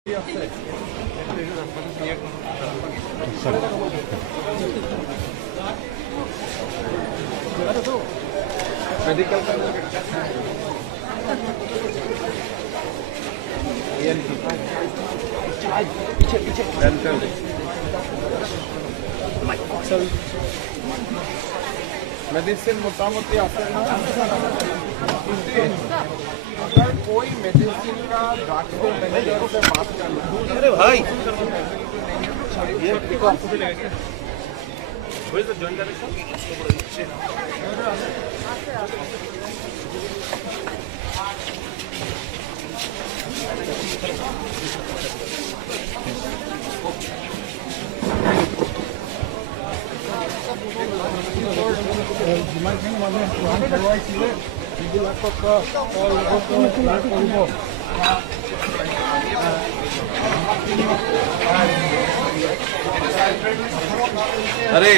Medical का पीछे पीछे मेडिसिन मोटामोटी आते हैं अगर कोई मेडिसिन का डॉक्टर मैनेजर से बात कर लो। अरे भाई ये आपको लगेगा वही तो ज्वाइन करें अरे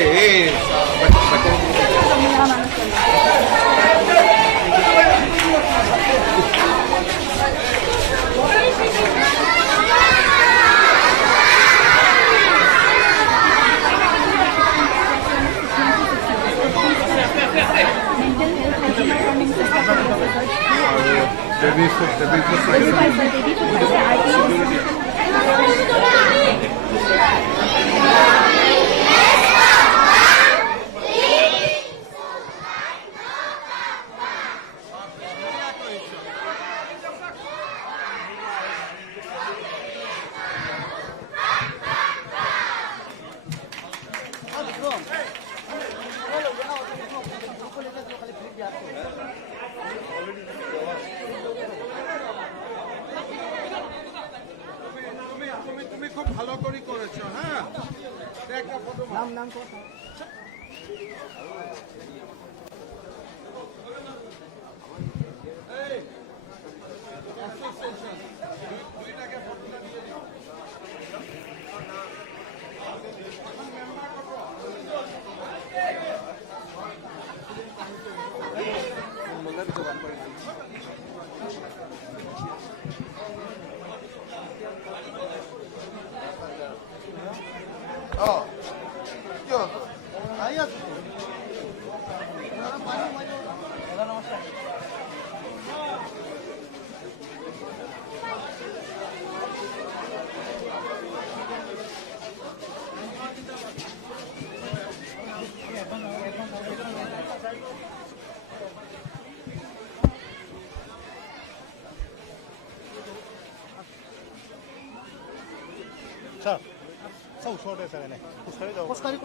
তুমি খুব ভালো করে করেছো। হ্যাঁ নাম নাম 자, 서울 서울에서 네. 코스카리.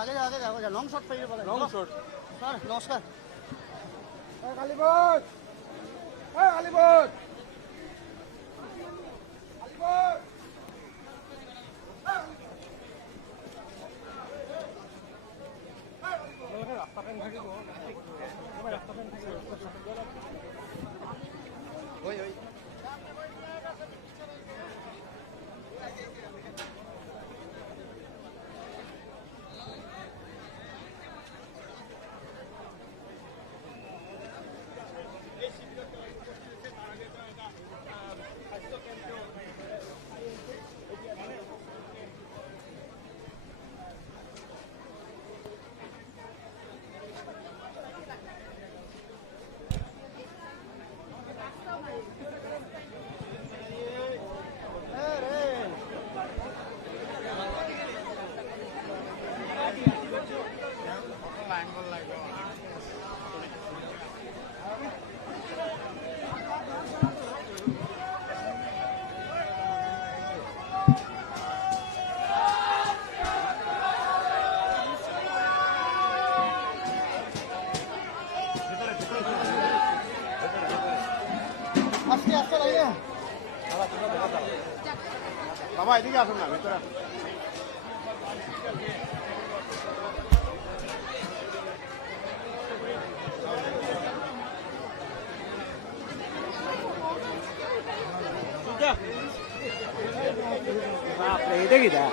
आगे जा लॉन्ग शॉट पे लॉन्ग शॉट सर नमस्कार कालीबोध कालीबोध रास्ता पेन থাকিব रास्ता पेन ওই আস্তে আস্তে লাগে বাবা এদিকে আসুন না ভিতরে এটা কি দা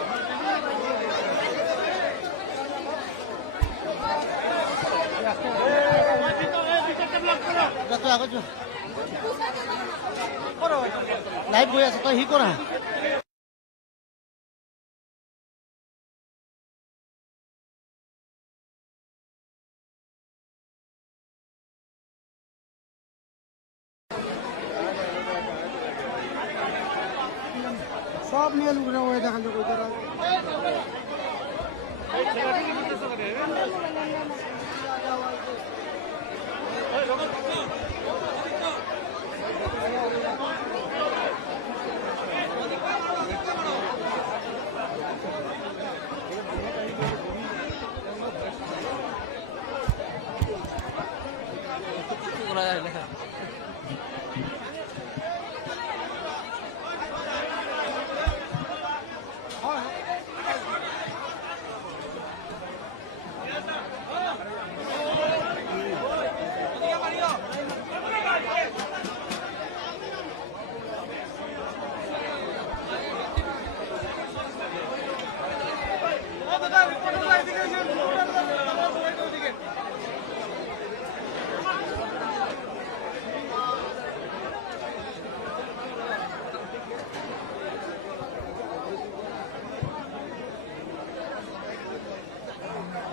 যত আগে লাইভ গৈ আছে তই হি কৰা সব নিয়ে লুকরা হয়ে দেখাল কই তারা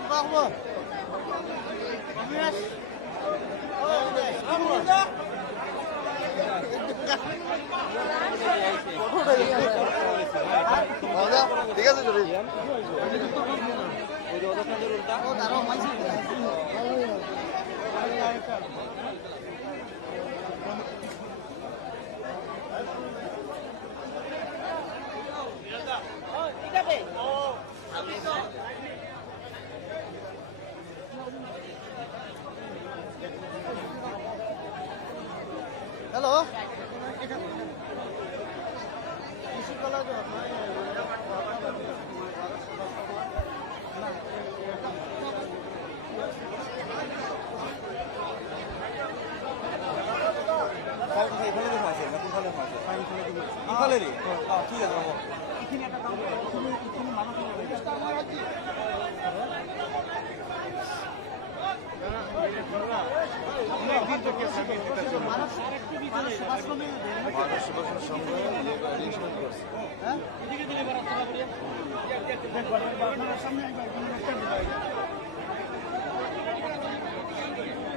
Bravo. Yes. ঠিক আছে যদি Hello. ঠিক আছে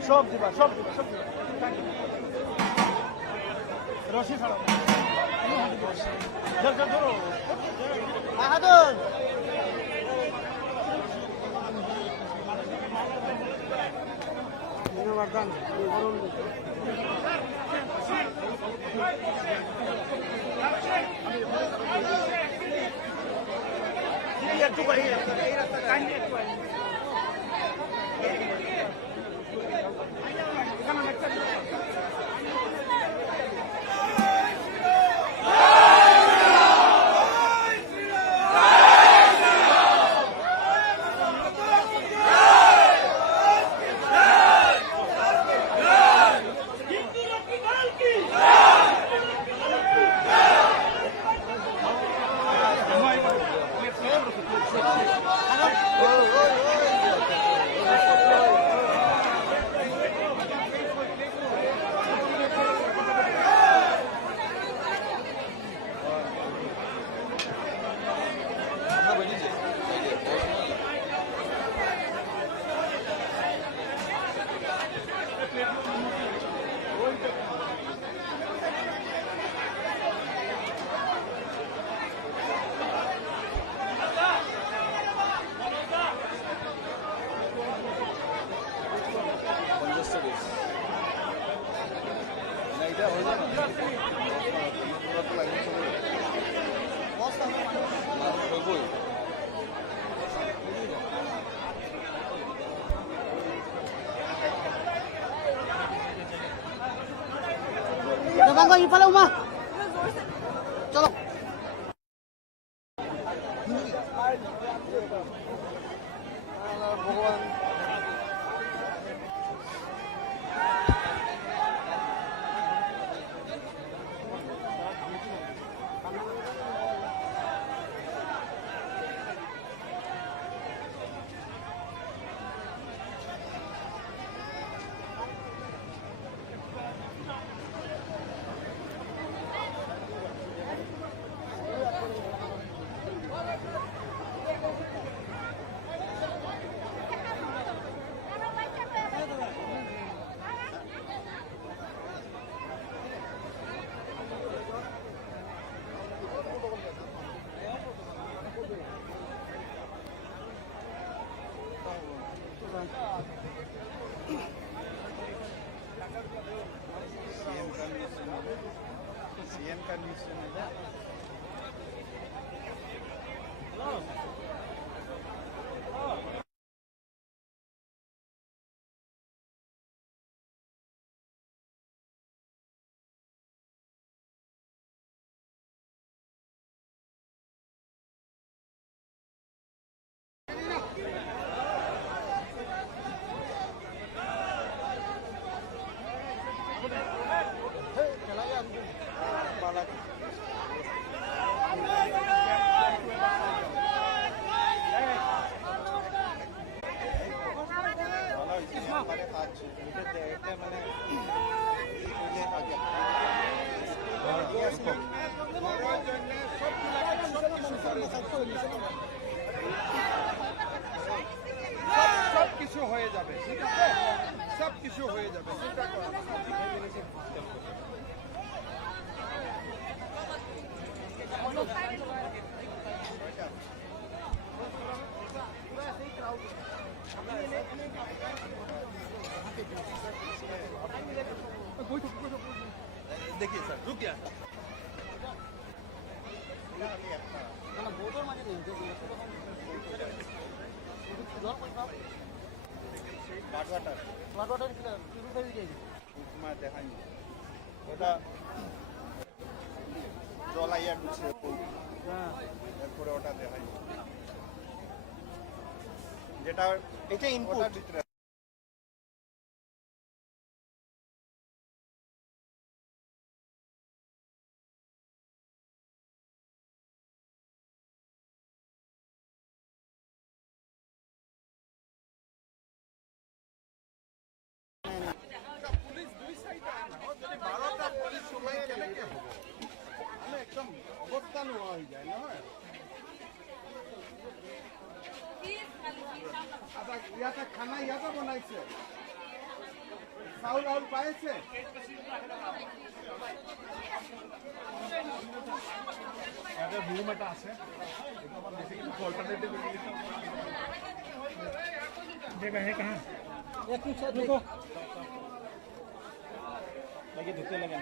সব দিবা সব দিবা সব দিবা রশি ছাড়াও ধরো বাহাদুর বর্ধন একটু এই রাস্তা কাহিনী একটু পতাকা ইফালে উমা চলো ভগবান सीएम का न्यूज़ सुना সব কিছু হয়ে যাবে, ঠিক আছে? সব কিছু হয়ে যাবে, চিন্তা করো না। देखिए सर रुक गया দেখাই ওটা জলাইয়া ঢুকছে এরপরে ওটা দেখাই যেটা এটা ইনপুট ভিতরে পুলিশ দুই সাইডে যদি 12টা পুলিশ সময় কেনেকে হব মানে একদম অবস্থা নোহোৱা হৈ যায় নহয় আচ্ছা ইয়াতে খানা ইয়াতে বনাইছে চাউল আউল পাইছে ইয়াতে রুম এটা আছে এটা আমার বেসিক্যালি অল্টারনেটিভ जगह है कहाँ एक मिनट देखो लगे धुते लगे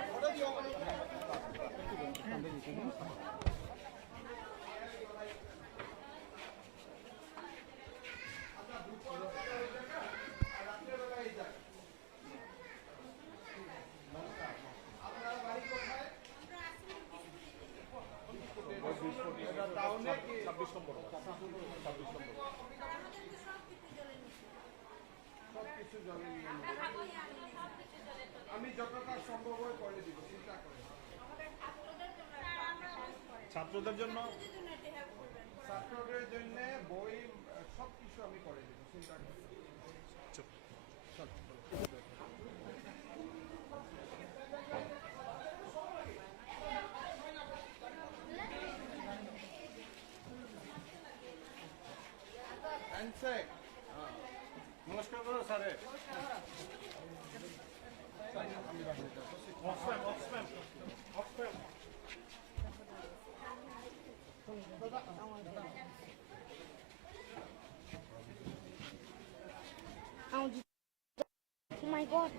আমি যতটা সম্ভব হয় করে দিব চিন্তা করেন ছাত্রদের জন্য বই সব কিছু আমি করে দিব চিন্তা করেন নমস্কার করো স্যারে Oh my god.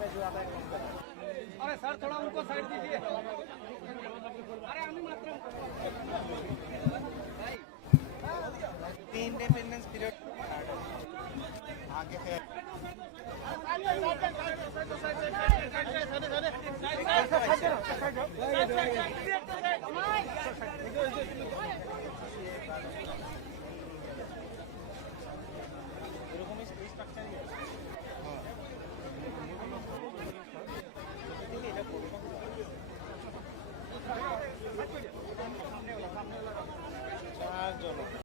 में जो आता सर थोड़ा उनको साइड दीजिए